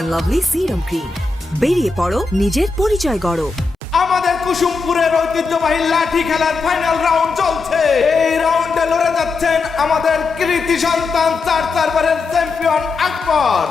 And lovely serum cream. বেরিয়ে পড়ো, নিজের পরিচয় গড়ো। আমাদের কুসুমপুরের ঐতিহ্যবাহী লাঠি খেলার ফাইনাল রাউন্ড চলছে। এই রাউন্ডে লড়ে যাচ্ছেন আমাদের কৃতি সন্তান 4 বারের চ্যাম্পিয়ন আকবর।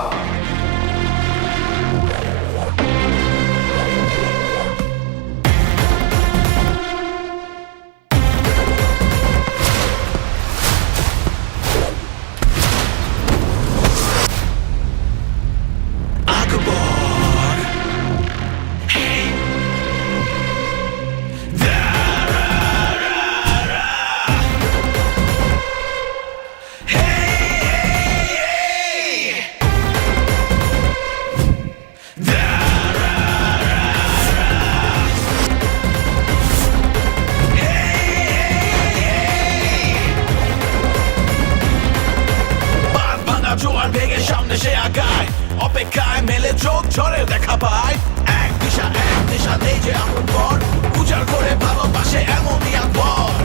জোয়ার ভেঙে সামনে সে আগায়, অপেক্ষায় মেলে চোখ ঝরে দেখা পায়। এক দিশা নেই যে আপন পর, উজাড় করে ভালোবাসে এমনই আকবর।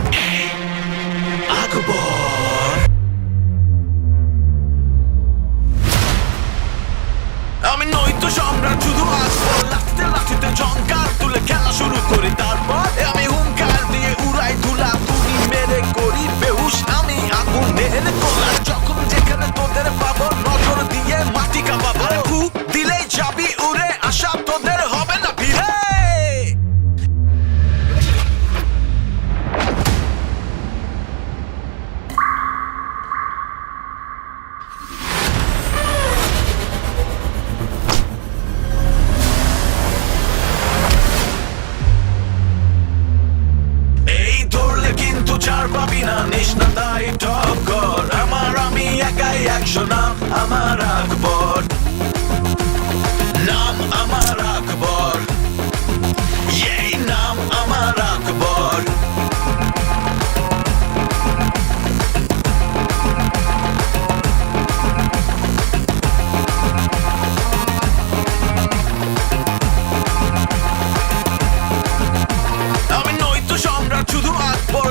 আকবর আমি নই তো সম্রাট, শুধু আকবর। লাঠিতে জঙ্কার তুলে খেলা শুরু করি, তারপর আমি হুঙ্কার দিয়ে উড়াই ধুলা, তুমি মেরে করি বেহুশ আমি আগুনের গোলা। যখন যেখানে তোদের পাবো নজর দিয়ে মাটি কাঁপাবো, ফু দিলেই যাবি উড়ে, আশা তোদের হবে না ফিরে। এই ধরলে কিন্তু চার পাবি না, নিস না তাই টক্কর। আমি একাই 100 নাম আমার আকবর, নাম আমার আকবর, এই নাম আমার আকবর। আমি নই তো সম্রাট, শুধু আকবর।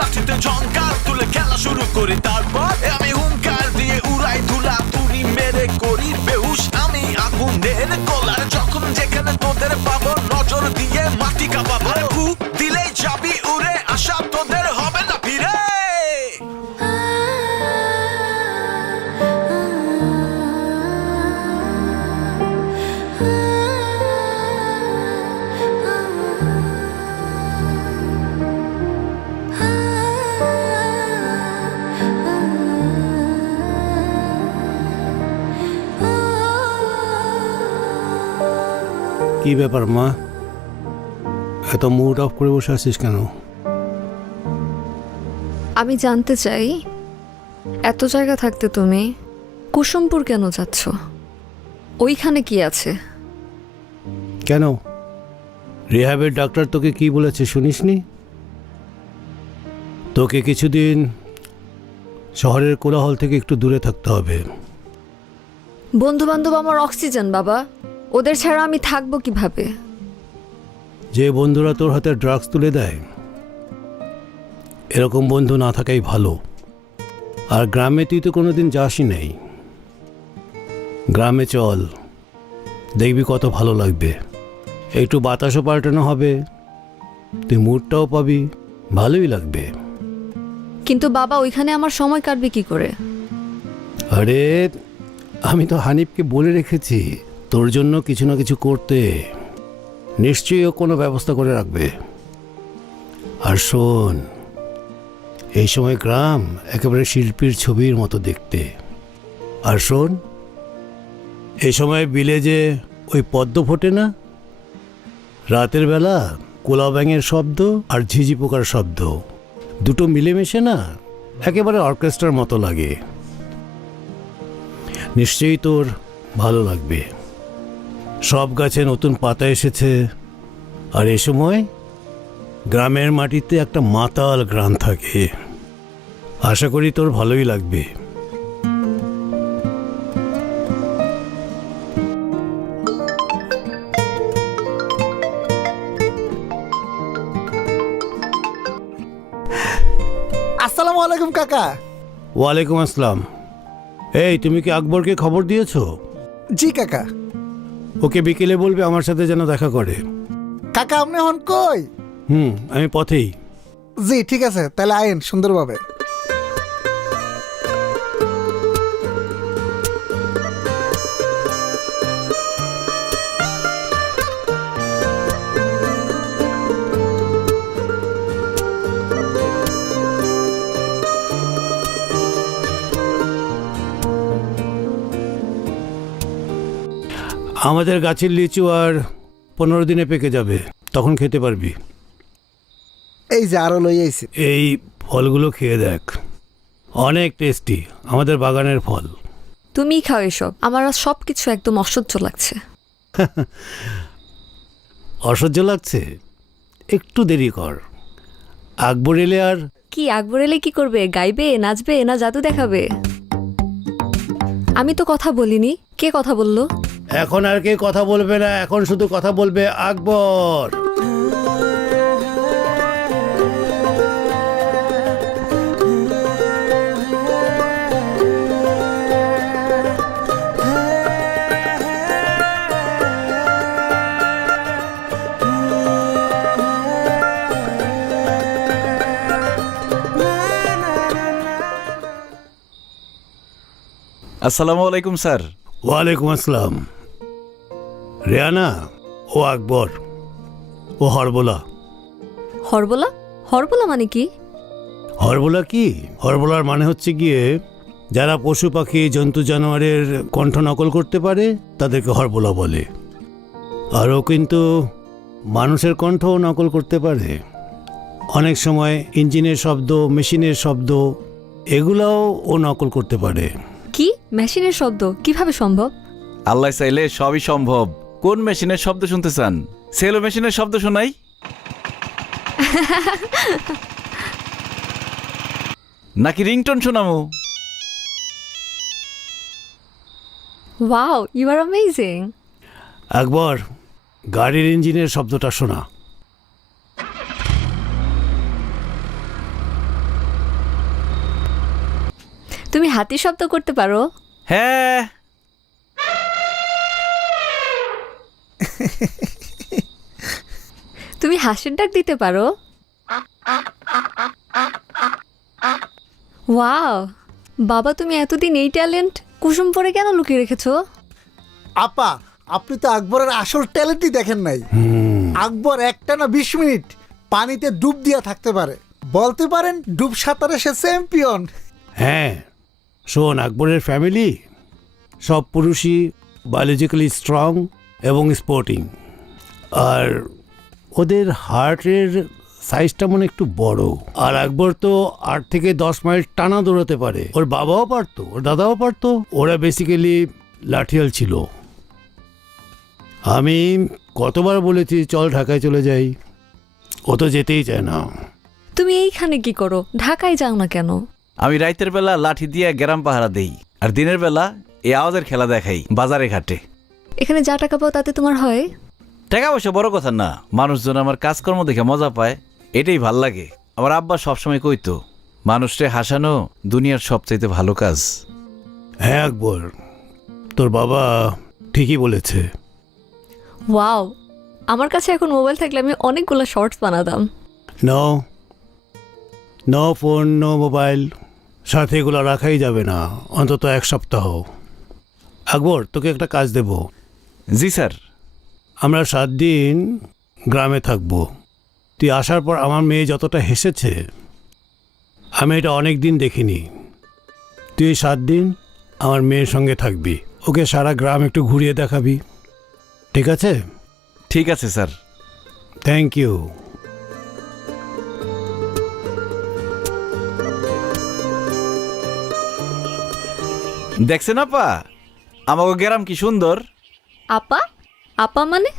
লাঠিতে জঙ্কার তুলে খেলা শুরু করি, তারপর আমি হুঙ্কার দিয়ে উড়াই ধুলা, তুমি মেরে করি বেহুশ আমি আগুনের গোলা। যখন যেখানে তোদের পাবো নজর দিয়ে মাটি কাঁপাবো, ফু দিলেই যাবি উড়ে, আশা তোদের হবে না ফিরে। কি ব্যাপার মা, এত মুড অফ করে বসে আছিস কেন? আমি জানতে চাই, এত জায়গা থাকতে তুমি কুসুমপুর কেন যাচ্ছ? ওইখানে কি আছে? কেন, রিহ্যাবের ডাক্তার তোকে কি বলেছে শুনিসনি? তোকে কিছুদিন শহরের কোলাহল থেকে একটু দূরে থাকতে হবে। বন্ধু বান্ধব আমার অক্সিজেন বাবা, ওদের ছাড়া আমি থাকবো কিভাবে? যে বন্ধুরা তোর হাতে ড্রাগস তুলে দেয়, এরকম বন্ধু না থাকাই ভালো। আর গ্রামে তুই তো কোনোদিন যাসই নেই, গ্রামে চল, দেখবি কত ভালো লাগবে। একটু বাতাসও পাল্টানো হবে, তুই মুডটাও পাবি, ভালোই লাগবে। কিন্তু বাবা ওইখানে আমার সময় কাটবে কি করে? আরে আমি তো হানিফকে বলে রেখেছি তোর জন্য কিছু না কিছু করতে, নিশ্চয়ই ও কোনো ব্যবস্থা করে রাখবে। আর শোন, এই সময় গ্রাম একেবারে শিল্পীর ছবির মতো দেখতে। আর শোন, এই সময় বিলে যে ওই পদ্ম ফোটে না, রাতের বেলা কোলা ব্যাঙের শব্দ আর ঝিঝি পোকার শব্দ দুটো মিলেমিশে না একেবারে অর্কেস্ট্রার মতো লাগে। নিশ্চয়ই তোর ভালো লাগবে। সব গাছে নতুন পাতা এসেছে, আর এ সময় গ্রামের মাটিতে একটা মাতাল গ্রাম থাকে। আশা করি তোর ভালোই লাগবে। আসসালামু আলাইকুম কাকা। ওয়ালাইকুম আসসালাম। এই, তুমি কি আকবরকে খবর দিয়েছো? জি কাকা। ওকে বিকেলে বলবে আমার সাথে যেন দেখা করে। কাকা আপনি হন কই? আমি পথেই। জি ঠিক আছে, তাহলে আইন সুন্দরভাবে। আমাদের গাছের লিচু আর 15 দিনে পেকে যাবে, তখন খেতে পারবি। এই যে আরো লই আইছি। এই ফলগুলো খেয়ে দেখ, অনেক টেস্টি, আমাদের বাগানের ফল। তুমিই খাও এসব, আমার আর সব কিছু একদম অসহ্য লাগছে। অসহ্য লাগছে? একটু দেরি কর, আকবর এলে আর কি আকবর এলে কি করবে? গাইবে, নাচবে, না জাদু দেখাবে? আমি তো কথা বলিনি, কে কথা বললো? এখন আর কে কথা বলবে না, এখন শুধু কথা বলবে আকবর। আসসালামু আলাইকুম স্যার। ওয়ালাইকুম আসসালাম। রেয়ানা, ও আকবর, ও হরবোলা। হরবোলা? হরবোলা মানে কি? হরবোলা কি? হরবোলার মানে হচ্ছে গিয়ে যারা পশু পাখি জন্তু জানোয়ারের কণ্ঠ নকল করতে পারে তাদেরকে হরবোলা বলে। আর ও কিন্তু মানুষের কণ্ঠও নকল করতে পারে। অনেক সময় ইঞ্জিনের শব্দ, মেশিনের শব্দ, এগুলাও ও নকল করতে পারে। কি মেশিনের শব্দ? কিভাবে সম্ভব? আল্লাহ চাইলে সবই সম্ভব। কোন মেশিনের শব্দ শুনতে চান? সেলো মেশিনের শব্দ শোনাই? নাকি রিংটোন শোনামো? Wow, you are amazing. Akbar, গাড়ির ইঞ্জিনের শব্দটা শোনা। তুমি হাতি শব্দ করতে পারো? হ্যাঁ। তুমি হাসির ডাক দিতে পারো? ওয়াও বাবা, তুমি এতদিন এই ট্যালেন্ট কুসুমপুরে কেন লুকিয়ে রেখেছো? আপা আপনি তো আকবরের আসল ট্যালেন্টই দেখেন নাই। আকবর একটানা 20 মিনিট পানিতে ডুব দিয়া থাকতে পারে, বলতে পারেন ডুব সাঁতারে সে চ্যাম্পিয়ন। হ্যাঁ শোন, আকবরের ফ্যামিলি সব পুরুষই বায়োলজিক্যালি স্ট্রং এবং স্পোর্টিং, আর ওদের হার্টের সাইজটা মনে একটু বড়। আর আকবর তো 8 থেকে 10 মাইল টানা দৌড়াতে পারে। ওর বাবাও পারতো, ওর দাদাও পারতো। ওরা বেসিক্যালি লাঠিয়াল ছিল। আমি কতবার বলেছি চল ঢাকায় চলে যাই, ও তো যেতেই চায় না। তুমি এইখানে কি করো? ঢাকায় যাও না কেন? আমি রাইতের বেলা লাঠি দিয়ে গ্রাম পাহারা দেই, আর দিনের বেলা এই আওয়াজের খেলা দেখাই বাজারে ঘাটে। এখানে যা টাকা পাও তাতে তোমার হয়? টাকা পয়সা বড় কথা না, মানুষজন আমার কাজকর্ম দেখে মজা পায়, এটাই ভাল লাগে। আমার আব্বা সবসময় কইতো, মানুষকে হাসানো দুনিয়ার সবচাইতে ভালো কাজ। হ্যাঁ আকবর, তোর বাবা ঠিকই বলেছে। ওয়াও, আমার কাছে এখন মোবাইল থাকলে আমি অনেকগুলো শর্টস বানাতাম। No no phone, no mobile, সাথে এগুলো রাখাই যাবে না অন্তত 1 সপ্তাহ। আকবর, তোকে একটা কাজ দেব। জি স্যার। আমরা 7 দিন গ্রামে থাকবো। তুই আসার পর আমার মেয়ে যতটা হেসেছে আমি এটা অনেক দিন দেখিনি। তুই 7 দিন আমার মেয়ের সঙ্গে থাকবি, ওকে সারা গ্রাম একটু ঘুরিয়ে দেখাবি, ঠিক আছে? ঠিক আছে স্যার। Thank you. দেখছেন আপা, আমাকে গ্রাম কি সুন্দর। আপা? আপা মানে?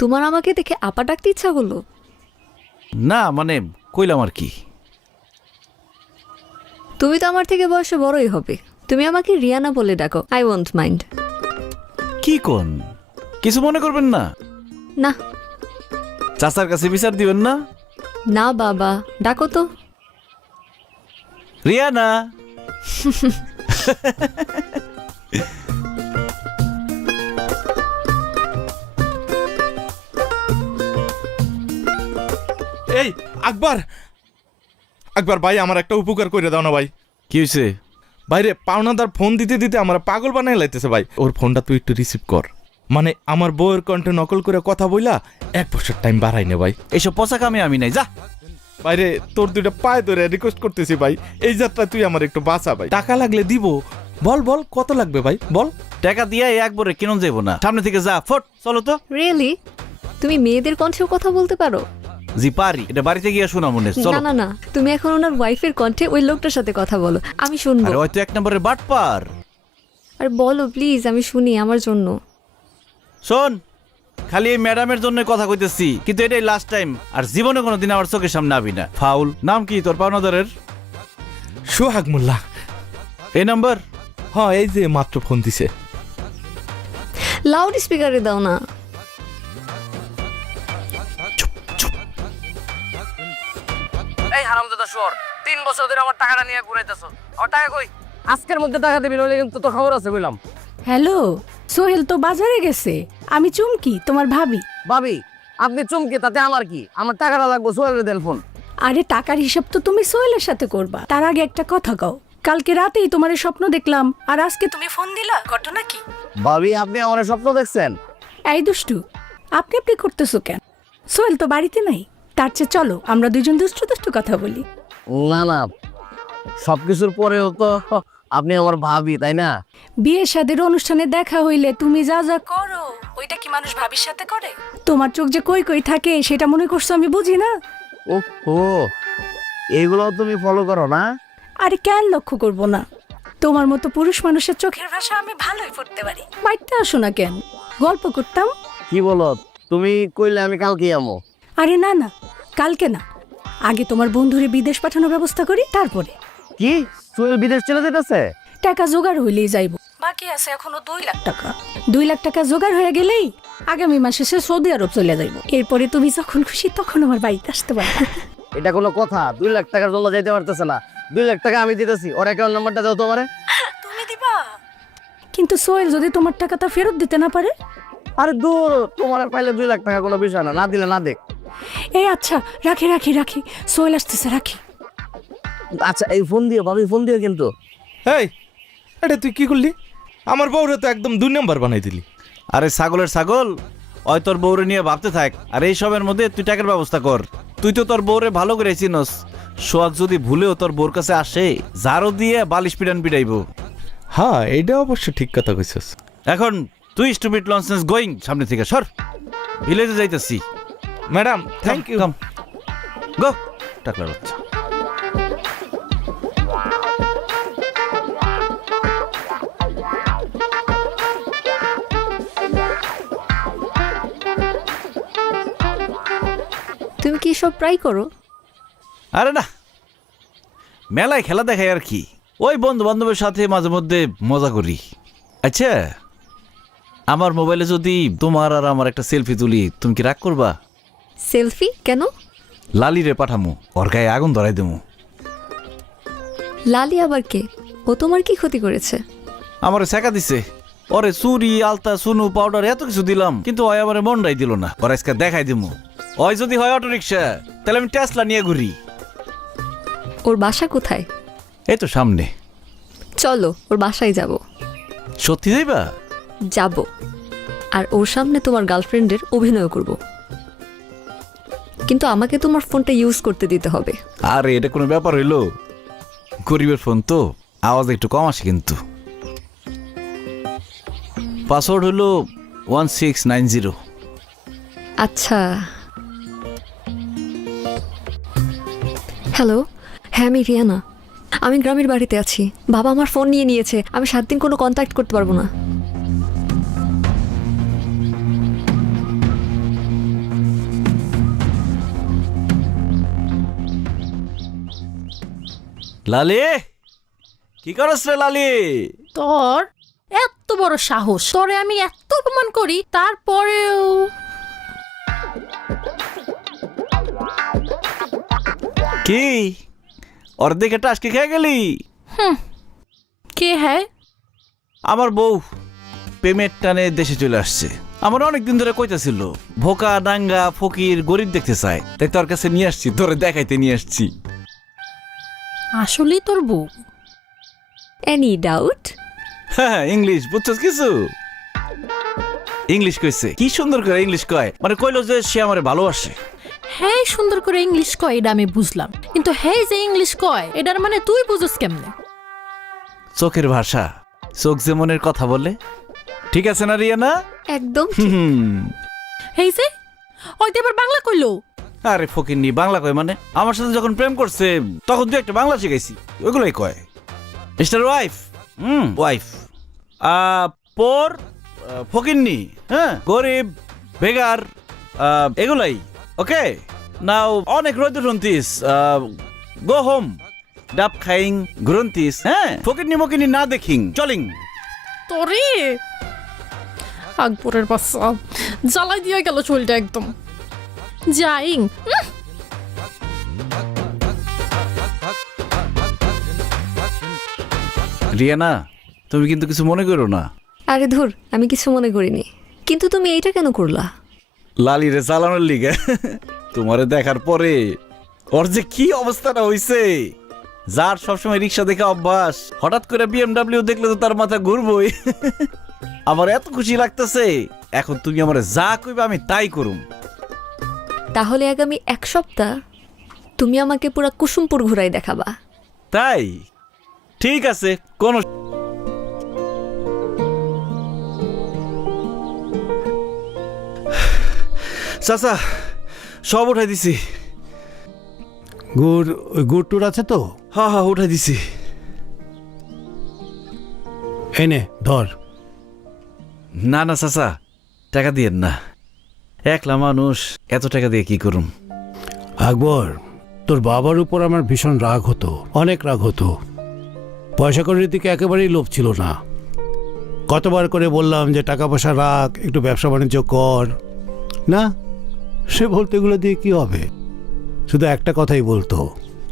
তোমার আমাকে দেখে আপা ডাকতে ইচ্ছা হলো? না মানে কইলাম আর কি। তুমি তো আমার থেকে বয়সে বড়ই হবে। তুমি আমাকে রিয়ানা বলে ডাকো, আই ওয়ন্ট মাইন্ড। কি কোন? কিছু মনে করবেন না? না চাচার কাছে বিচার দিবেন না? না বাবা, ডাকো তো। রিয়ানা। এই আকবর, আকবর ভাই আমার একটা উপকার করে দাও না ভাই। কি হয়েছে? বাইরে পাওনাদার ফোন দিতে দিতে আমার পাগল বানাই লাইতেছে ভাই। ওর ফোনটা তুই একটু রিসিভ কর। মানে আমার বউয়ের কণ্ঠে নকল করে কথা বইলা 1 বছর টাইম বাড়াই নে ভাই। এইসব পচা কামে আমি নাই, যা। বাইরে তোর দুইটা পায়ে ধরে রিকোয়েস্ট করতেছি ভাই, এই যাত্রা তুই আমার একটু বাঁচা ভাই। টাকা লাগলে দিব। বল বল কত লাগবে ভাই বল। টাকা দিয়ে একবারে কিনুন যাইব না, সামনে থেকে যা, ফট চলো তো। রিয়েলি? তুমি মেয়েদের কণ্ঠেও কথা বলতে পারো? জি পারি, এটা বাড়িতে গিয়ে শোনা মনে, না চলো। না না, তুমি এখন ওনার ওয়াইফের কণ্ঠে ওই লোকটার সাথে কথা বলো, আমি শুনবো। আরে হয়তো 1 নম্বরের বাটপার। আর বলো প্লিজ, আমি শুনি আমার জন্য। শোন, খালি এই ম্যাডামের জন্য কথা কইতেছি, কিন্তু এটাই লাস্ট টাইম। আর জীবনে কোনোদিন আমার চোখের সামনে আবি না। ফাউল। নাম কি তোর পাওনাদারের? সোহাগ মোল্লা। এই নাম্বার? হ্যাঁ, এই যে মাত্র ফোন দিছে। লাউড স্পিকারে দাও না। এই হারামজাদা শুয়োর, 3 বছর ধরে আমার টাকাটা নিয়ে ঘুরাইতেছো। আমার টাকা কই? আজকের মধ্যে টাকা দিবি, নইলে কিন্তু তো খবর আছে কইলাম। হ্যালো, সোহেল তো বাজারে গেছে, আমি চুমকি তোমার ভাবি। ভাবি, আপনি চমকে তাতে আমার কি? আমার টাকাটা লাগবে, সোহেলের দেন ফোন। আরে টাকার হিসাব তো তুমি সোহেলের সাথে করবা, তার আগে একটা কথা কও। কালকে রাতেই তোমার স্বপ্ন দেখলাম, আর আজকে তুমি ফোন দিলা, ঘটনা কি? ভাবি, আপনি আমার স্বপ্ন দেখছেন? এই দুষ্টু, আপনি আপনি করতেছো কেন? সোহেল তো বাড়িতে নাই, তার চেয়ে চলো আমরা দুজন দুষ্টু দুষ্টু কথা বলি। না না, সবকিছুর পরেও তো আপনি আমার ভাবি, তাই না? বিয়ে শাদীর অনুষ্ঠানে দেখা হইলে তুমি যা যা করো, ওইটা কি মানুষ ভাবির সাথে করে? তোমার চোখ যে কই কই থাকে সেটা মনে করছো আমি বুঝি না? ও, এইগুলো তুমি ফলো করো না? আরে কেন লক্ষ্য করবো না? তোমার মতো পুরুষ মানুষের চোখের ভাষা আমি ভালোই পড়তে পারি। বাড়িতে আসো না কেন, গল্প করতাম। কি বলো তুমি? কইলে আমি কালকে আমো। আরে না না, কালকে না, আগে তোমার বন্ধুরে বিদেশ পাঠানোর ব্যবস্থা করি, তারপরে। কি সোহেল বিদেশ চলে যেতেছে? টাকা জোগাড় হইলেই যাইব, বাকি আছে এখনো 2 লাখ টাকা। 2 লাখ টাকা জোগাড় হয়ে গেলেই আগামী মাসে সে সৌদি আরব চলে যাইব। এরপরে তুমি যখন খুশি তখন আমার বাড়িতে আসতে পারবে। এটা কোনো কথা? 2 লাখ টাকার জন্য যাইতে পারতেছে না। 2 লাখ টাকা আমি দিতেছি, ওর অ্যাকাউন্ট নাম্বারটা দাও তোমারে। তুমি দিবা? কিন্তু সোহেল যদি তোমার টাকাটা ফেরত দিতে না পারে? আরে দূর, তোমার আর পাইলে 2 লাখ টাকা কোনো বিষয় না, না দিলে না দেখ। এই আচ্ছা, রাখি রাখি রাখি, সোহেল আসতেছে, রাখি। আচ্ছা, এই ফোন দিও ভাবি, ফোন দিও কিন্তু। এই, এটা তুই কি করলি? আমার বউরে তো একদম 2 নাম্বার বানাই দিলি। আরে ছাগলের ছাগল, ওই তোর বউরে নিয়ে ভাবতে থাক, আর এই সবের মধ্যে তুই টাকার ব্যবস্থা কর। তুই তো তোর বউরে ভালো করে চিনস। সোহাগ যদি ভুলেও তোর বউর কাছে আসে, জারো দিয়ে বালিশ পিটান পিটাইব। হ্যাঁ, এইটা অবশ্য ঠিক কথা কইছস। এখন তুই স্টুপিড লনসেন্স গোয়িং, সামনে থেকে সর। ভিলেজে যাইতেছি। Madam thank you. কাম গো, টাকলা বাচ্চা। তুমি কি সব ট্রাই করো? আরে না, মেলায় খেলা দেখাই আর কি। ওই বন্ধু বান্ধবের সাথে মাঝে মধ্যে মজা করি। আচ্ছা, আমার মোবাইলে যদি তোমার আর আমার একটা সেলফি তুলি, তুমি কি রাগ করবা? সেলফি কেন? লালিরে পাঠামু, ওর গায়ে আগুন ধরাই দেবো। লালি আবার কে? ও তোমার কি ক্ষতি করেছে? আমারে শেখা দিছে। ওরে চুরি, আলতা, সুনু, পাউডার এত কিছু দিলাম, কিন্তু ওই আমারে মনটাই দিল না। ওর আজকে দেখাই দিমু। ওই যদি হয় অটো রিক্সা, তাহলে আমি টেসলা নিয়ে ঘুরি। ওর বাসা কোথায়? এই তো সামনে। চলো ওর বাসায় যাব। সত্যি যাইবা? যাব, আর ওর সামনে তোমার গার্লফ্রেন্ডের অভিনয় করব, কিন্তু আমাকে তোমার ফোনটা ইউজ করতে দিতে হবে। আরে এটা কোনো ব্যাপার হইলো? গরিবের ফোন তো, আওয়াজ একটু কম আসে কিন্তু। পাসওয়ার্ড হলো 1690। আচ্ছা, হ্যালো, হ্যাঁ আমি রিয়ানা। আমি গ্রামের বাড়িতে আছি, বাবা আমার ফোন নিয়ে নিয়েছে, আমি 7 দিন কোনো কন্ট্যাক্ট করতে পারবো না। লালি, কি করছ রে লালি? তোর এত বড় সাহস, তোরে আমি এত অপমান করি, তারপরেও কি অর্ধেক একটা আজকে খেয়ে গেলি? কে হ্যাঁ? আমার বউ পেমেন্ট টানে দেশে চলে আসছে। আমার অনেকদিন ধরে কইতাছিল ভোকা ডাঙ্গা ফকির গরিব দেখতে চায়, তাই তোর কাছে নিয়ে আসছি, তোরে দেখাইতে নিয়ে আসছি। আসলেই তোর বউ? Any doubt? হ্যাঁ, ইংলিশ বুঝছস কিছু? ইংলিশ কইছে, কি সুন্দর করে ইংলিশ কয়, মানে কইলো যে সে আমারে ভালোবাসে। হ্যাঁ, সুন্দর করে ইংলিশ কয় এটা আমি বুঝলাম, কিন্তু হ্যাঁ যে ইংলিশ কয় এটার মানে তুই বুঝস কেমনে? চোখের ভাষা, চোখ যে মনের কথা বলে, ঠিক আছে না রিয়ানা? একদম। হেই যে ওই তো এবার বাংলা কইলো। আরে ফকিন্নি, বাংলা কয় মানে? আমার সাথে যখন প্রেম করছে তখন দু একটা বাংলা শিখাইছি, ওইগুলাই কয়। মিস্টার ওয়াইফ, ওয়াইফ, পর ফকিন্নি, হ্যাঁ, গরিব, বেগার, এগুলাই। ওকে, নাও অনেক রোদ উঠন্তিস, গো হোম, ডাব খাইং ঘুরন্তিস, হ্যাঁ, ফকিন্নি মকিন্নি না দেখিং চলিং। তোরে আকবরের বাচ্চা জ্বালাই দিয়ে গেল চুলটা একদম যাইং। রিয়ানা, তুমি কিন্তু কিছু মনে করো না। আরে ধুর, আমি কিছু মনে করিনি, কিন্তু তুমি এইটা কেন করলা? লালিরে চালানোর লিগে। তোমারে দেখার পরে ওর যে কি অবস্থাটা হইছে, যার সবসময় রিক্সা দেখে অভ্যাস, হঠাৎ করে BMW দেখলে তো তার মাথা ঘুরবই। আমার এত খুশি লাগতেছে, এখন তুমি আমার যা কইবে আমি তাই করুম। তাহলে আগামী 1 সপ্তাহ তুমি আমাকে পুরা কুসুমপুর ঘুরাই দেখাবা। তাই ঠিক আছে, কোন চাচা সব উঠাই দিছি। গুড়, ওই গুড় টুর আছে তো? হ্যাঁ হ্যাঁ, উঠাই দিছি। এনে ধর। না না চাচা, টাকা দিয়েন না, একলা মানুষ, এত টাকা দিয়ে কি করুম? আকবর, তোর বাবার উপর আমার ভীষণ রাগ হতো, অনেক রাগ হতো। পয়সা করির দিকে একেবারেই লোভ ছিল না। কতবার করে বললাম যে টাকা পয়সা রাখ, একটু ব্যবসা বাণিজ্য কর, না, সে বলতে এগুলো দিয়ে কি হবে। শুধু একটা কথাই বলতো,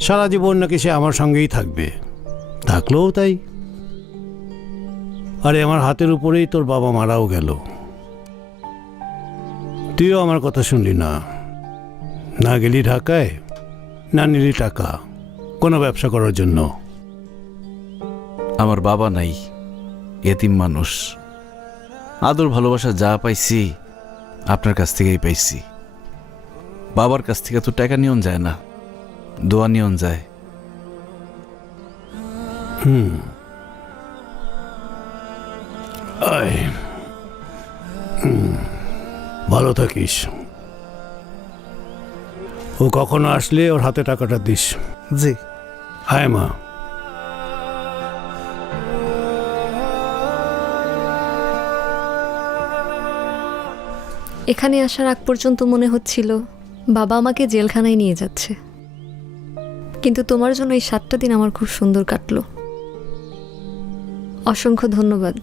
সারা জীবন নাকি সে আমার সঙ্গেই থাকবে, থাকলেও তাই। আরে আমার হাতের উপরেই তোর বাবা মারাও গেল, তুইও আমার কথা শুনলি না, না গেলি ঢাকায়, না নিলি টাকা কোনো ব্যবসা করার জন্য। আমার বাবা নাই, এতিম মানুষ, আদর ভালোবাসা যা পাইছি আপনার কাছ থেকেই পাইছি। বাবার কাছ থেকে তো টাকা নিয়ন যায় না, দোয়া নিয়ন যায়। আয়, ভালো থাকিস। ও কখনো আসলে ওর হাতে টাকাটা দিস। জি। হায় মা। এখানে আসার আগ পর্যন্ত মনে হচ্ছিল বাবা আমাকে জেলখানায় নিয়ে যাচ্ছে, কিন্তু তোমার জন্য এই 7টা দিন আমার খুব সুন্দর কাটলো। অসংখ্য ধন্যবাদ।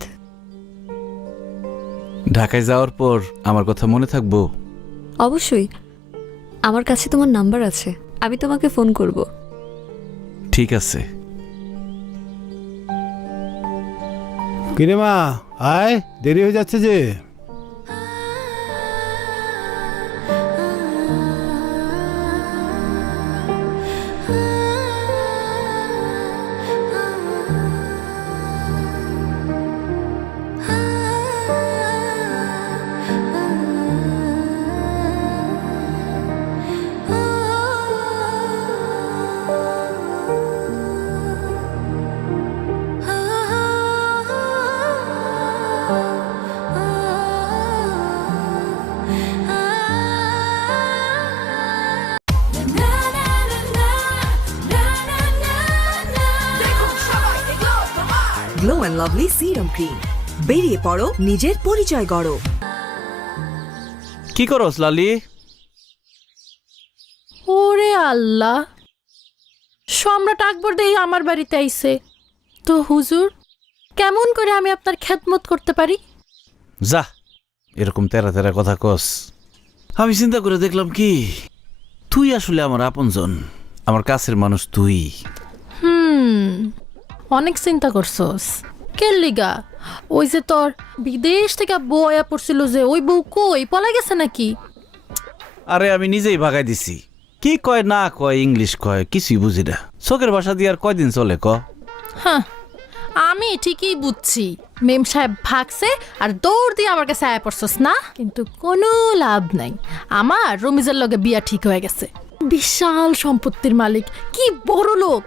ঢাকায় যাওয়ার পর আমার কথা মনে থাকবো? অবশ্যই, আমার কাছে তোমার নাম্বার আছে, আমি তোমাকে ফোন করব। ঠিক আছে। কিরে মা, আয়, দেরি হয়ে যাচ্ছে যে। Glow and lovely serum cream, বেরিয়ে পড়ো, নিজের পরিচয় গড়ো। কি করস লালি? ওরে আল্লাহ, সম্রাট আকবর দেই আমার বাড়িতে আইছে। তো হুজুর, কেমন করে আমি আপনার খেদমত করতে পারি? যা, এরকম তেরা তেরা কথা কস। আমি চিন্তা করে দেখলাম কি, তুই আসলে আমার আপনজন, আমার কাছের মানুষ তুই। অনেক চিন্তা করছস। কে লিগা? ওই যে তোর বিদেশ থেকে বউ আয়া পড়ছিল যে ওই বউ কই পলাই গেছে নাকি? আরে আমি নিজেই ভাগাই দিছি। কি কয় না কয়, ইংলিশ কয়, কিছুই বুঝি না। চোখের ভাষা দিয়ে আর কয়দিন চলে ক? হ্যাঁ, আমি ঠিকই বুঝছি মেম সাহেব ভাগছে আর দৌড় দিয়ে আমার কাছে আয়া পড়ছস না, কিন্তু কোনো লাভ নাই। আমার রমিজের লগে বিয়া ঠিক হয়ে গেছে, বিশাল সম্পত্তির মালিক, কি বড় লোক।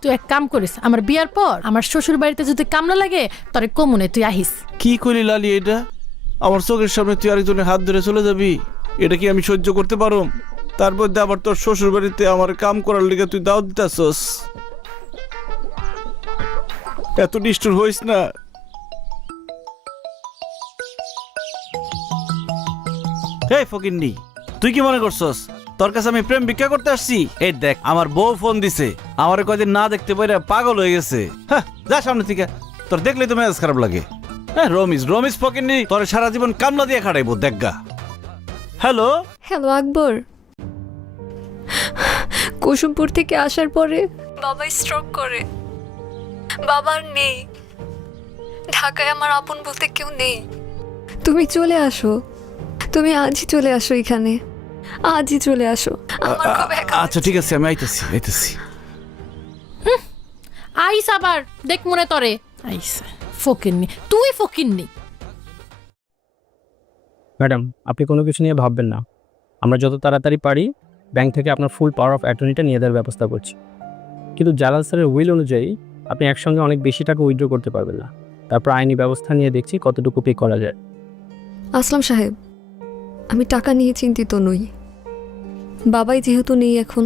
তুই এক কাম করিস, আমার বিয়ার পর আমার শ্বশুর বাড়িতে যদি কামলা লাগে তোরে কমুনে তুই আহিস। কি করি লালি এটা? আমার চোখের সামনে তুই আরেকজনের হাত ধরে চলে যাবি, এটা কি আমি সহ্য করতে পারো? তারপর আবার তোর শ্বশুর বাড়িতে আমার কাম করার লিগে তুই দাও দিতাছস। এত নিষ্ঠুর হইস না। এই ফকিন্নি, তুই কি মনে করছস তোর কাছে আমি প্রেম ভিক্ষা করতে আসছি? এই দেখ, আমার বউ ফোন দিছে, আমার কয়দিন না দেখতে পাইরা পাগল হয়ে গেছে। হ্যাঁ, যা সামনে থেকে, তোর দেখলেই তো মেজাজ খারাপ লাগে। হ্যাঁ, রমিজ ফকিন্নি তোর সারা জীবন কামলা দিয়ে খাটাইবো দেখগা। হ্যালো হ্যালো আকবর, কুসুমপুর থেকে আসার পরে বাবা স্ট্রোক করে, বাবা আর নেই ঢাকায়, আমার আপন বলতে কেউ নেই। তুমি চলে আসো, তুমি আজই চলে আসো, এখানে আজই চলে আসো। আমার খুব একা আচ্ছা ঠিক আছে, আমি আইতেছি। আইস আবার দেখ মনে তরে আইস। ফকিন্নি, তুই ফকিন্নি। ম্যাডাম, আপনি কোনো কিছু নিয়ে ভাববেন না। আমরা যত তাড়াতাড়ি পারি ব্যাংক থেকে আপনার ফুল পাওয়ার অফ অ্যাটর্নিটা নিয়ে দেওয়ার ব্যবস্থা করছি, কিন্তু জালাল স্যারের উইল অনুযায়ী আপনি একসঙ্গে অনেক বেশি টাকা উইথড্র করতে পারবেন না। তারপর আইনি ব্যবস্থা নিয়ে দেখছি কতটুকু পে করা যায়। আসলাম সাহেব, আমি টাকা নিয়ে চিন্তিত নই। বাবাই যেহেতু নেই এখন,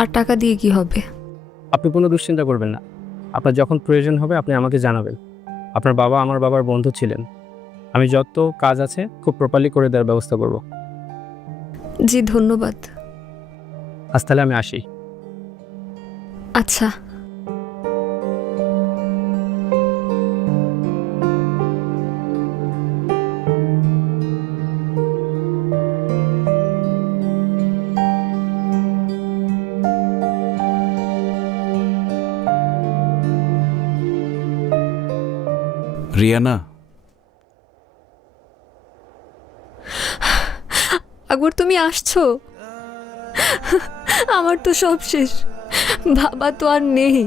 আর টাকা দিয়ে কি হবে? আপনি কোনো দুশ্চিন্তা করবেন না। আপনার যখন প্রয়োজন হবে আপনি আমাকে জানাবেন। আপনার বাবা আমার বাবার বন্ধু ছিলেন, আমি যত কাজ আছে খুব প্রপারলি করে দেওয়ার ব্যবস্থা করব। জি ধন্যবাদ। আজ তাহলে আমি আসি। আচ্ছা। রিয়ানা, আকবর তুমি আসছো? আমার তো সব শেষ, বাবা তো আর নেই।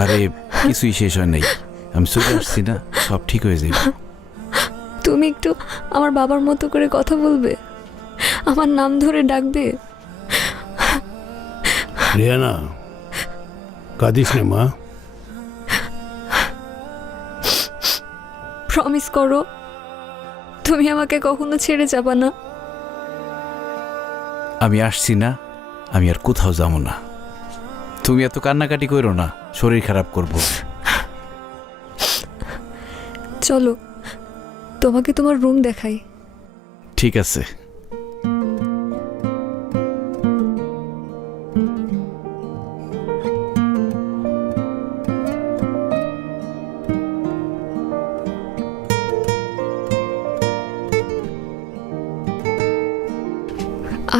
আরে কিছুই শেষ হয় নাই, আমি চলে আসছি না, সব ঠিক হয়ে যাবে। তুমি একটু আমার বাবার মতো করে কথা বলবে, আমার নাম ধরে ডাকবে। রিয়ানা, কাঁদিস না মা। প্রমিস করো তুমি আমাকে কখনো ছেড়ে যাবা না। আমি আসছি না, আমি আর কোথাও যাবো না। তুমি এত কান্নাকাটি করো না, শরীর খারাপ করব। চলো তোমাকে তোমার রুম দেখাই। ঠিক আছে।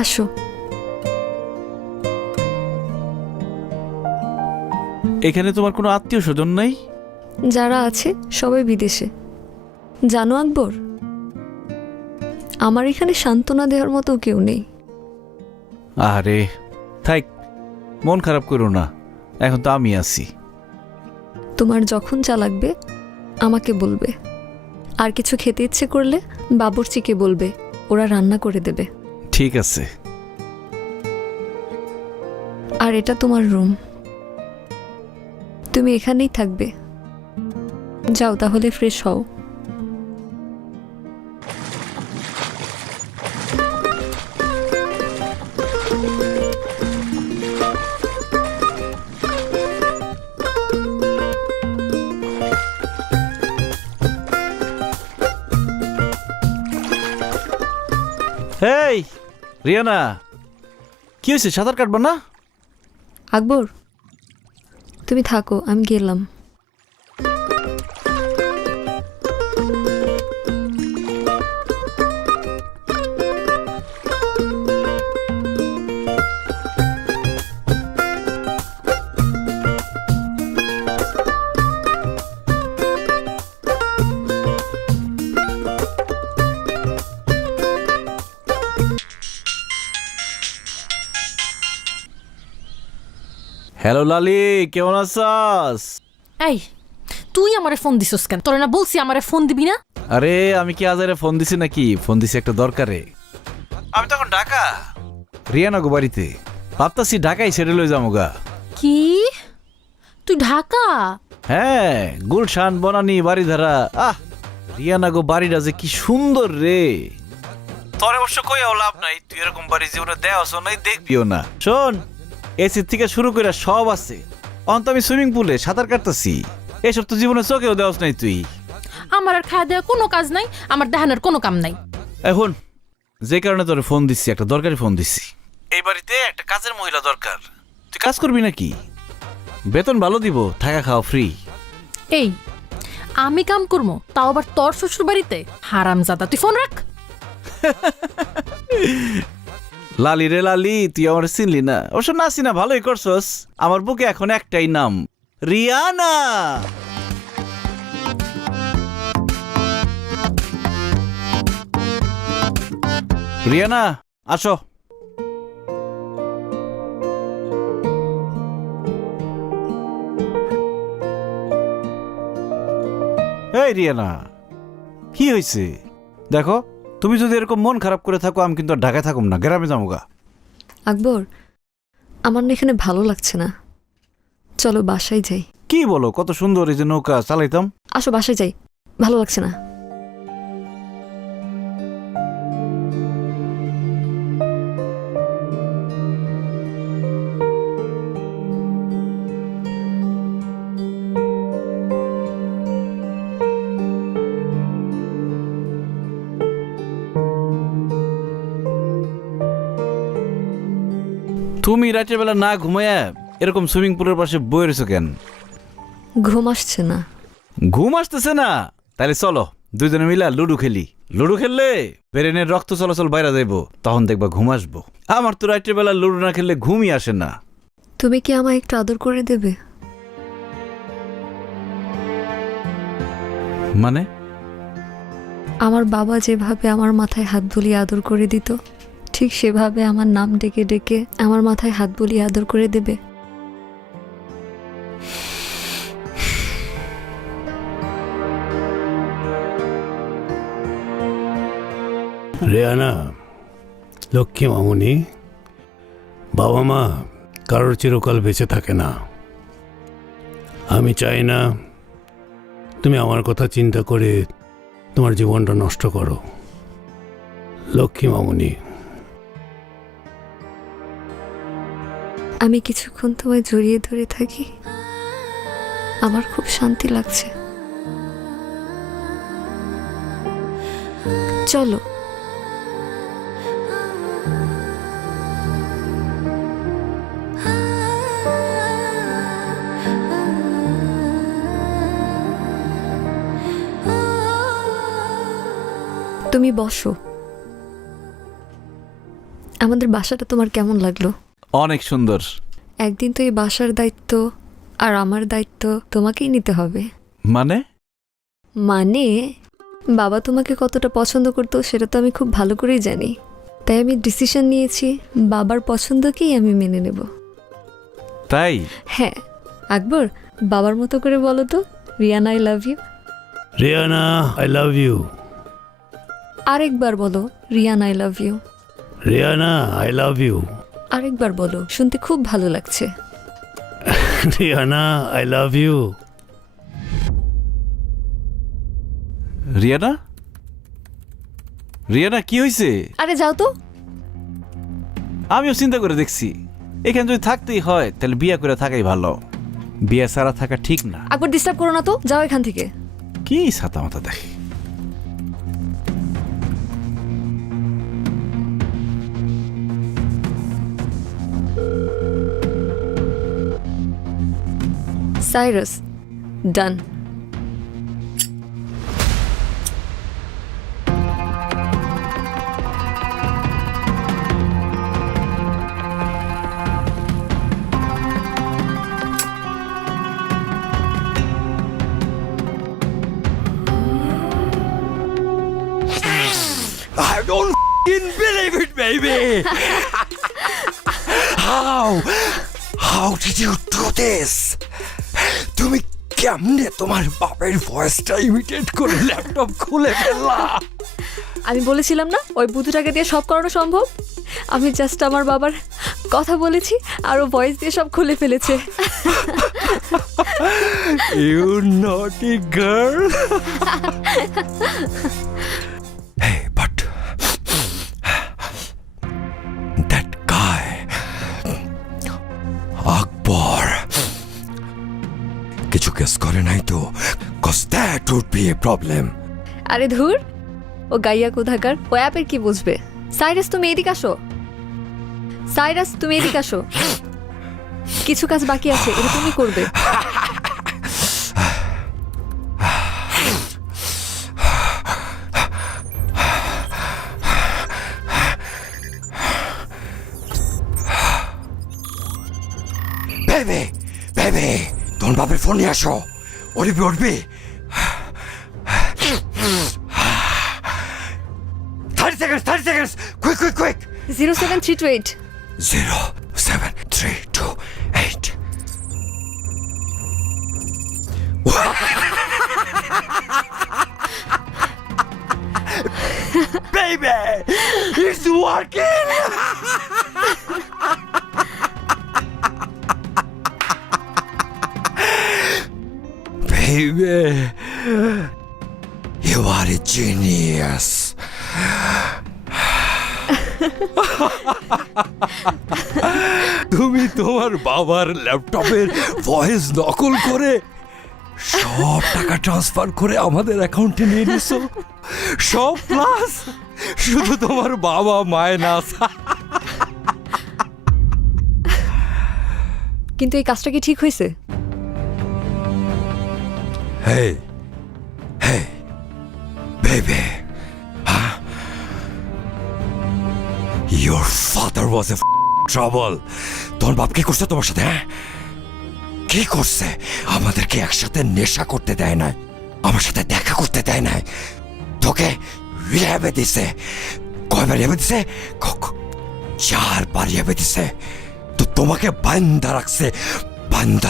আসো। এখানে তোমার কোনো আত্মীয় স্বজন নাই? যারা আছে সবাই বিদেশে। জানো আকবর, আমার এখানে সান্ত্বনা দেওয়ার মতো কেউ নেই। আরে থাক, মন খারাপ করো না, এখন তো আমি আছি। তোমার যখন যা লাগবে আমাকে বলবে, আর কিছু খেতে ইচ্ছে করলে বাবুর্চিকে বলবে, ওরা রান্না করে দেবে। ঠিক আছে। আর এটা তোমার রুম, তুমি এখানেই থাকবে। যাও তাহলে ফ্রেশ হও। হেই রিয়ানা, কি হয়েছে, সাঁতার কাটবা না? আকবর তুমি থাকো, আমি গেলাম। হ্যালো লালি, কেমন আছস? এই তুই আমারে ফোন দিছস কেন? তোরে না বলছি আমারে ফোন দিবি না? আরে আমি কি আজারে ফোন দিছি নাকি? ফোন দিছি একটা দরকারে। আমি তখন ঢাকা রিয়ানা গো বাড়িতে, ভাবতাছি ঢাকায় ছেড়ে লই যামুগা। কি তুই ঢাকা? হ্যাঁ, গুলশান বনানি বাড়িধারা। রিয়ানা গো বাড়িটা যে কি সুন্দর রে। তোর অবশ্য কইও লাভ নাই, তুই এরকম বাড়ি জীবনে দেওয়াছ নাই, দেখবিও না। শোন, এসি থেকে শুরু করে সব আছে। অন্ত আমি সুইমিং পুলে সাঁতার কাটতেছি, এসব তো জীবনে চোখেও দেওয়াছ নাই তুই। আমার আর খাওয়া দেওয়ার কোনো কাজ নাই, আমার দেহানের কোনো কাম নাই। এখন যে কারণে তোরে ফোন দিচ্ছি, একটা দরকারি ফোন দিচ্ছি। এই বাড়িতে একটা কাজের মহিলা দরকার। তুই কাজ করবি নাকি? বেতন ভালো দিব, থাকা খাওয়া ফ্রি। এই আমি কাম করবো, তাও আবার তোর শ্বশুর বাড়িতে? হারামজাদা, তুই ফোন রাখ। লালি রে লালি, তুই আমার চিনলি না? অবশ্য না চিনা ভালোই করছস। আমার বুকে এখন একটাই নাম, রিয়ানা। রিয়ানা আসো। এই রিয়ানা, কি হয়েছে? দেখো, তুমি যদি এরকম মন খারাপ করে থাকো, আমি কিন্তু আর ঢাকায় থাকুম না, গ্রামে যামুগা। আকবর, আমার না এখানে ভালো লাগছে না, চলো বাসায় যাই। কি বলো, কত সুন্দর এই যে নৌকা চালাইতাম। আসো বাসায় যাই, ভালো লাগছে না। তুমি রাতের বেলা না ঘুমায়া এরকম সুইমিং পুলের পাশে বয়ে রয়েছো কেন? ঘুম আসছে না। ঘুম আসতেছে না? তাহলে চলো দুজনে মিলা লুডো খেলি। লুডো খেললে ব্রেনের রক্ত চলাচল বাইরে যাইব, তখন দেখবা ঘুম আসবো। আমার তো রাতের বেলা লুডো না খেললে ঘুমই আসে না। তুমি কি আমায় একটু আদর করে দেবে? মানে? আমার বাবা যেভাবে আমার মাথায় হাত বুলিয়ে আদর করে দিত, ঠিক সেভাবে আমার নাম ডেকে ডেকে আমার মাথায় হাত বুলিয়ে আদর করে দেবে। রেয়ানা, লক্ষ্মী মামুনি, বাবা মা কারোর চিরকাল বেঁচে থাকে না। আমি চাই না তুমি আমার কথা চিন্তা করে তোমার জীবনটা নষ্ট করো। লক্ষ্মী মামুনি, আমি কিছুক্ষণ তোমায় জড়িয়ে ধরে থাকি, আমার খুব শান্তি লাগছে। চলো। তুমি বসো। আমাদের বাসাটা তোমার কেমন লাগলো? অনেক সুন্দর। একদিন তো এই বাসার দায়িত্ব আর আমার দায়িত্ব তোমাকেই নিতে হবে। মানে? মানে বাবা তোমাকে কতটা পছন্দ করতো সেটা তো আমি খুব ভালো করেই জানি, তাই আমি ডিসিশন নিয়েছি বাবার পছন্দকেই আমি মেনে নেব। তাই? হ্যাঁ। আকবর, বাবার মতো করে বলো তো, Riana I love you. Riana I love you. আরেকবার বলো, Riana I love you. Riana I love you. আরেকবার বলো, শুনতে খুব ভালো লাগছে। Riana I love you. Riana, Riana কি হয়েছে? আরে যাও তো। আমিও চিন্তা করে দেখছি, এখানে যদি থাকতেই হয় তাহলে বিয়ে করে থাকাই ভালো, বিয়ে ছাড়া থাকা ঠিক না। আকবর, ডিস্টার্ব করো না তো, যাও এখান থেকে। কি ছাতা মাথা দেখে। Cyrus, done. I don't f***ing believe it, baby! How did you do this? তুমি কেমনে তোমার বাপের ভয়েসটা ইমিটেট করে ল্যাপটপ খুলে ফেললা? আমি বলেছিলাম না ওই বুদ্ধুটাকে দিয়ে সব করানো সম্ভব। আমি জাস্ট আমার বাবার কথা বলেছি আর ও ভয়েস দিয়ে সব খুলে ফেলেছে। You naughty girl. Hey, but that guy, Akbar, কিছু কেস করে নাই তো? Cause that would be a problem. আরে ধুর, ও গাইয়া কোথাকার, ও অ্যাপের কি বুঝবে? সাইরাস তুমি এদিকে আসো। সাইরাস তুমি এদিকে আসো। কিছু কাজ বাকি আছে, এটা তুমি করবে। বেবি বেবি, তোমার বাপের ফোন নিয়ে আসো। উঠবি উঠবি। 30 seconds, quick. 07328 07328. Baby, it's working. Baby, you are a genius. তুমি তোমার বাবার ল্যাপটপের ভয়েস নকল করে সব টাকা ট্রান্সফার করে আমাদের অ্যাকাউন্টে নিয়ে নিছো। সব প্লাস শুধু তোমার বাবা মাইনাস। কিন্তু এই কাজটা কি ঠিক হয়েছে? Hey, baby, huh? Your father was a trouble. তোর বাপ কি করছে তোমার সাথে? হ্যাঁ, কি করছে? আমাদেরকে একসাথে নেশা করতে দেয় না, আমার সাথে দেখা করতে দেয় না, তোকে রিহ্যাবে দিছে। কয়বার রিহ্যাবে দিছে? 4বার রিহ্যাবে দিছে। তো তোমাকে বান্দা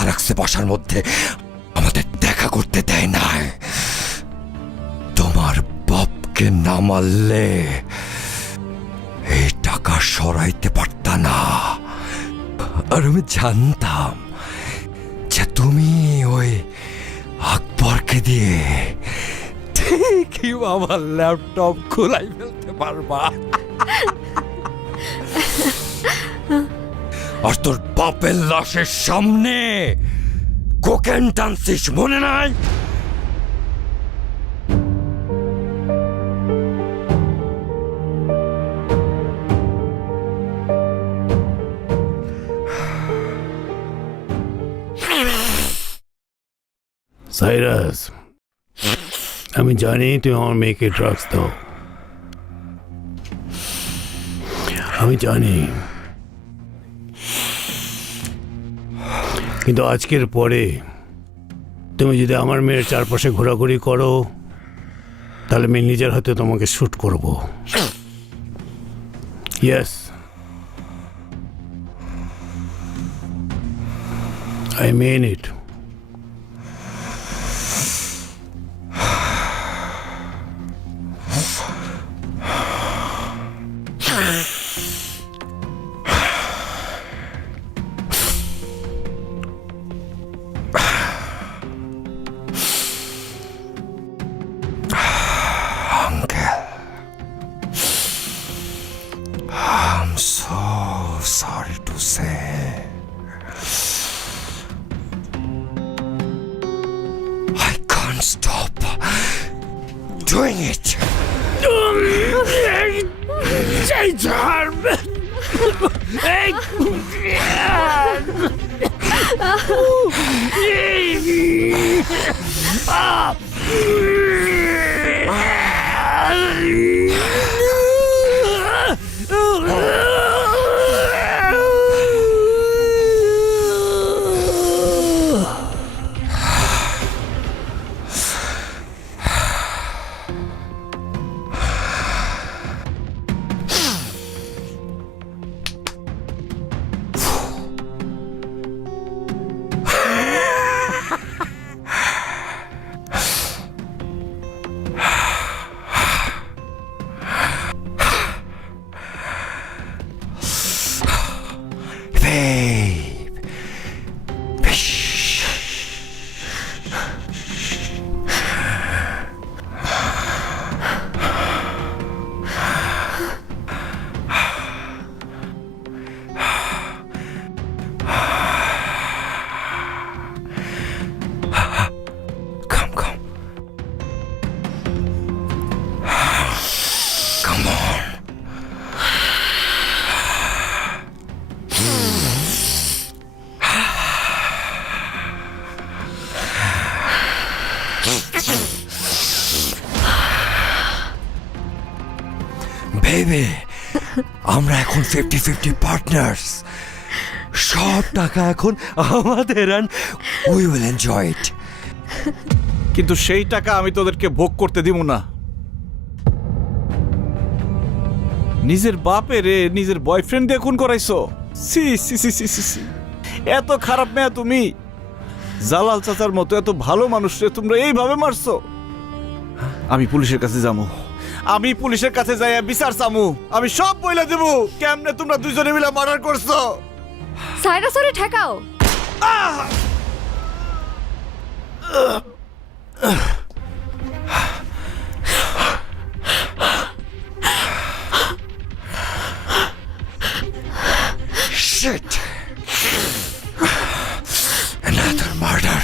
রাখছে বাসার মধ্যে, আমাদের দেখা করতে দেয় না। তোমার বাপকে না মারলে এই টাকা সরাইতে পারতা না। আর আমি জানতাম যে তুমি ওই আকবরকে দিয়ে ঠিকই আমার ল্যাপটপ খোলাই ফেলতে পারবা। আর তোর বাপের লাশের সামনে কোকেন টানছিস, মনে নাই? সাইরাস, আমি জানি তুমি আমার মেয়েকে ড্রাগস দাও, আমি জানি। কিন্তু আজকের পরে তুমি যদি আমার মেয়ের চারপাশে ঘোরাঘুরি করো, তাহলে আমি নিজের হাতে তোমাকে শ্যুট করব। Yes, I mean it. So sorry to say, I can't stop doing it. babe. Come, come. Come on. Baby, আমরা এখন 50-50 পার্টনার্স। সব টাকা এখন আমাদের, and we will enjoy it. কিন্তু সেই টাকা আমি তোদেরকে ভোগ করতে দিব না। নিজের বাপের নিজের বয়ফ্রেন্ড দিয়ে খুন করাইছো। সি সি সি সি সি সি। এত খারাপ মেয়ে তুমি। জালাল চাচার মতো এত ভালো মানুষরে তোমরা এইভাবে মারছো। আমি পুলিশের কাছে যাবো। আমি পুলিশের কাছে যাই বিচার চামু। আমি সব বইলা দেব কেমনে তোমরা দুইজনে মিলে মার্ডার করছো। সাইরা সরে ঠেকাও। Shit! Another murder.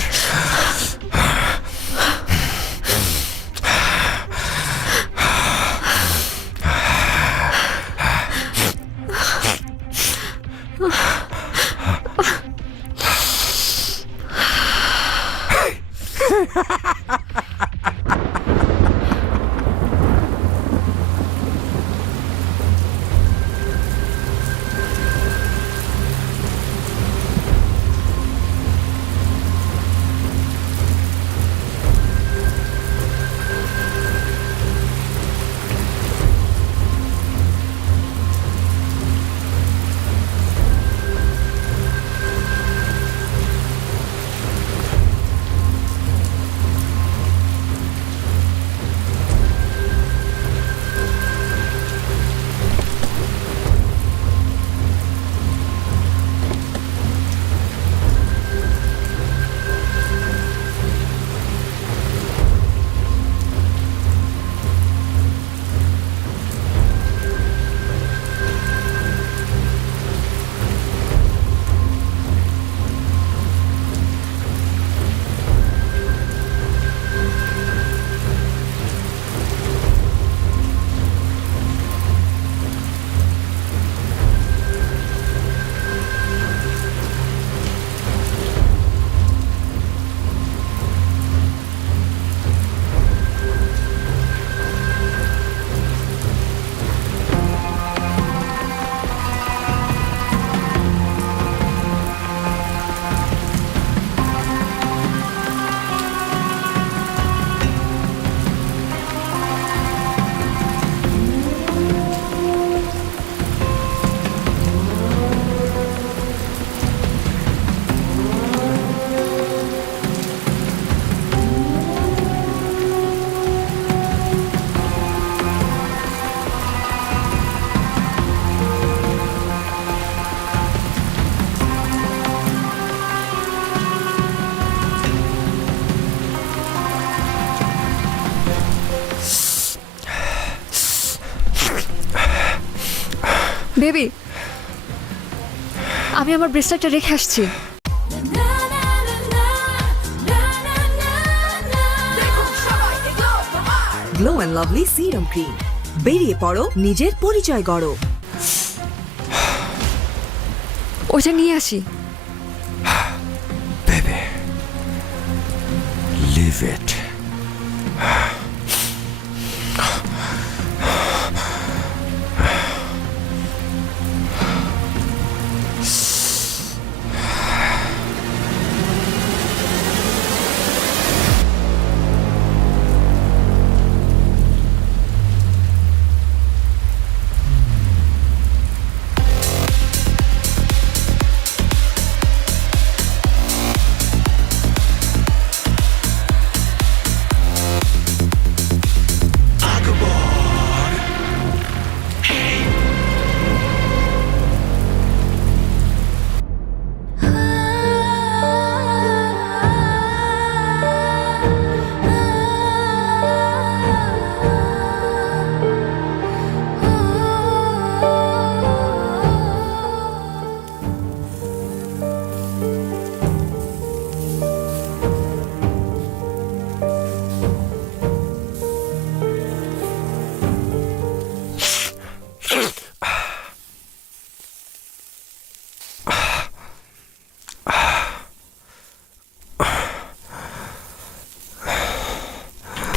বেবি, আমি আমার ব্রেসলেটটা রেখে আসছি। Glow and lovely serum cream, বেরিয়ে পড়ো, নিজের পরিচয় গড়ো। ওটা নিয়ে আসি। Baby, leave it.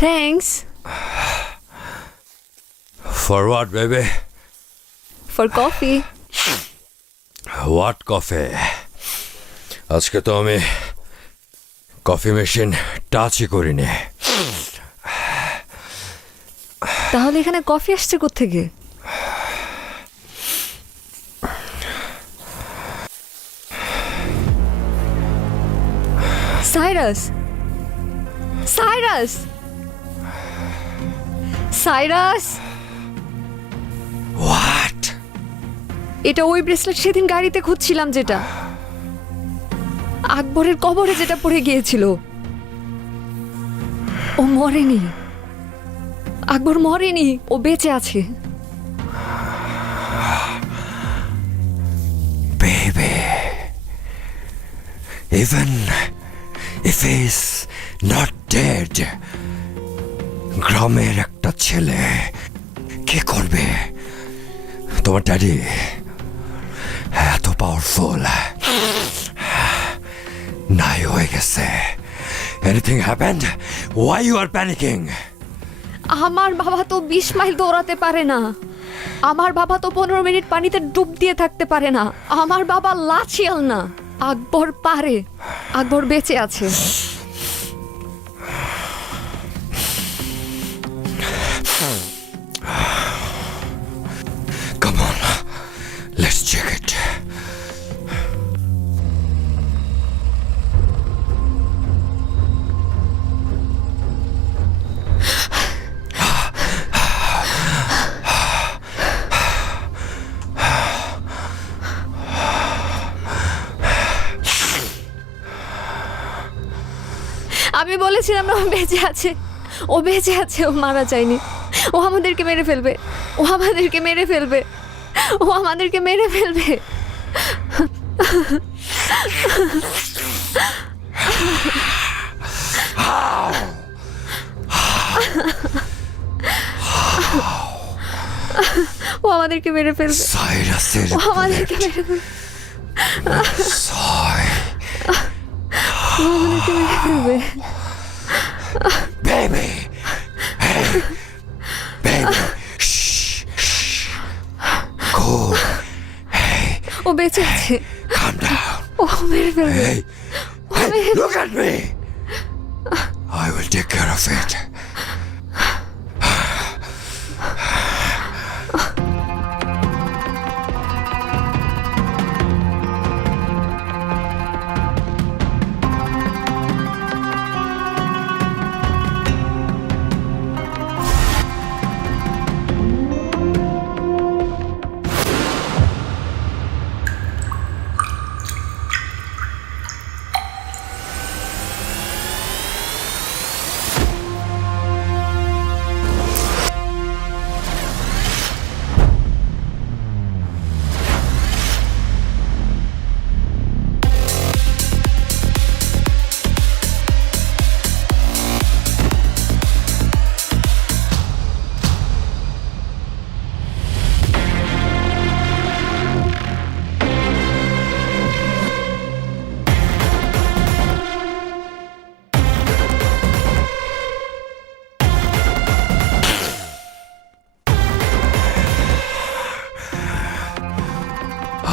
Thanks for what baby? For coffee. What coffee? আজকে তো আমি কফি মেশিন টাচই করিনি। তাহলে এখানে কফি আসছে কোত্থেকে? Cyrus, Cyrus, Cyrus! হোয়াট? এটা ওই ব্রেসলেট সেদিন গাড়িতে খুঁজছিলাম, যেটা আকবরের কবরে যেটা পড়ে গিয়েছিল। ও মরেনি, আকবর মরেনি, ও বেঁচে আছে। Baby, even if he's not dead, গ্রামের একটা ছেলে কি করবে? তোমার ড্যাডি এত পাওয়ারফুল, নাই হয়ে গেছে। Anything happened? Why you are panicking? আমার বাবা তো 20 মাইল দৌড়াতে পারে না। আমার বাবা তো 15 মিনিট পানিতে ডুব দিয়ে থাকতে পারে না। আমার বাবা লাচিয়াল না। আকবর পারে, আকবর বেঁচে আছে। Come on, let's check it. আমি বলেছিলাম না, ও বেঁচে আছে, ও বেঁচে আছে, ও মারা যায়নি। ও আমাদেরকে মেরে ফেলবে, ও আমাদেরকে মেরে ফেলবে, ও আমাদেরকে মেরে ফেলবে। ও আমাদেরকে মেরে ফেলবে, সাইরাসের ও আমাদেরকে মেরে ফেলবে, সাই ও আমাদেরকে মেরে ফেলবে। Baby! Hey! Baby! Shh! Shh! Cool! Hey! ও বেঁচে আছে, Calm down! ও মেরে ফেলবে। Hey! Hey! Look at me! I will take care of it.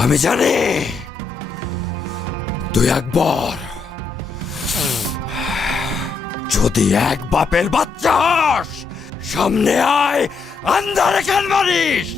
আমি জানি তুই আকবর, যদি এক বাপের বাচ্চা হস, সামনে আয়, আন্ধারে কেন মারিস?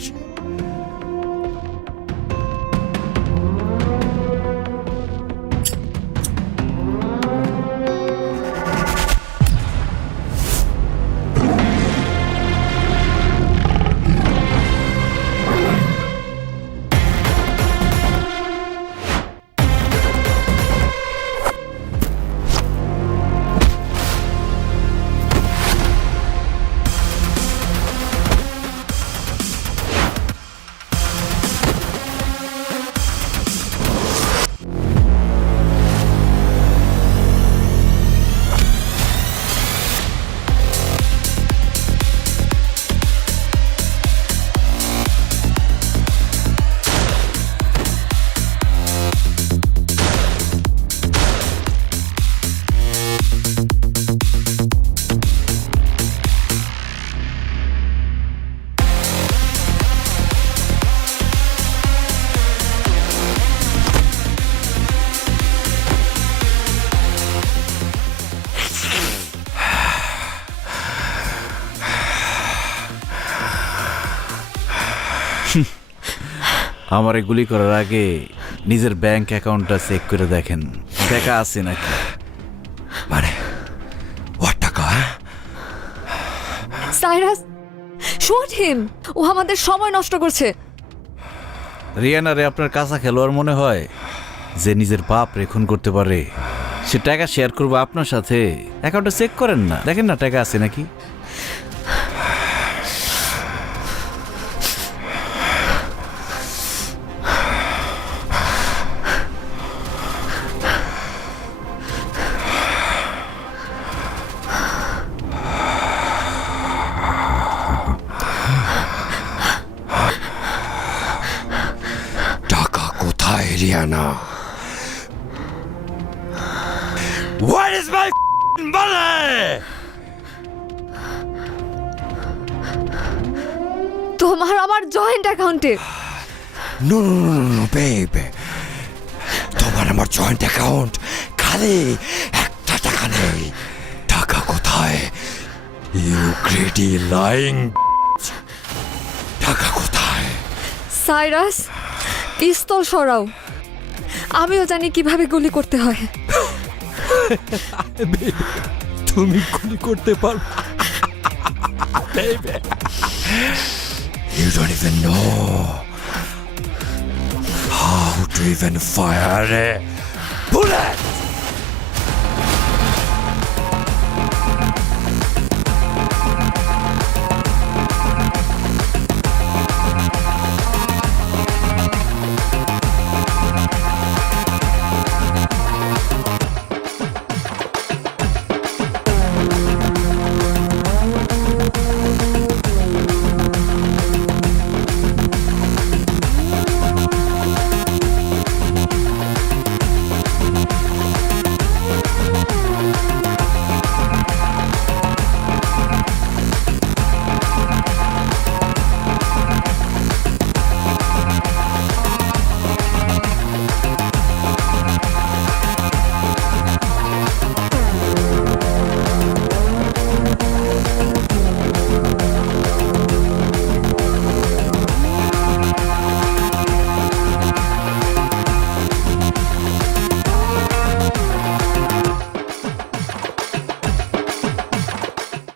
আমারে গুলি করার আগে নিজের ব্যাংক অ্যাকাউন্টটা চেক করে দেখেন টাকা আছে নাকি। মানে ওর টাকা, হ্যাঁ? সাইরাস শুট হিম, ও আমাদের সময় নষ্ট করছে। রিয়ানারে আপনার কাঁচা খেলোয়াড় মনে হয়, যে নিজের বাপ রেখুন করতে পারে। সে টাকা শেয়ার করবো আপনার সাথে, অ্যাকাউন্টটা চেক করেন না, দেখেন না টাকা আছে নাকি। টাকা কোথায় Rihanna? Where is my money? তোমার আমার জয়েন্ট অ্যাকাউন্টে। No, no, no, no, no, babe. তোমার আমার জয়েন্ট অ্যাকাউন্ট খালি, একটা টাকা নেই। টাকা কোথায়? You greedy lying. টাকা কোথায়? সাইরাস পিস্তল সরাও, আমিও জানি কিভাবে গুলি করতে হয়। তুমি গুলি করতে পারো? You don't even know how to even fire a bullet.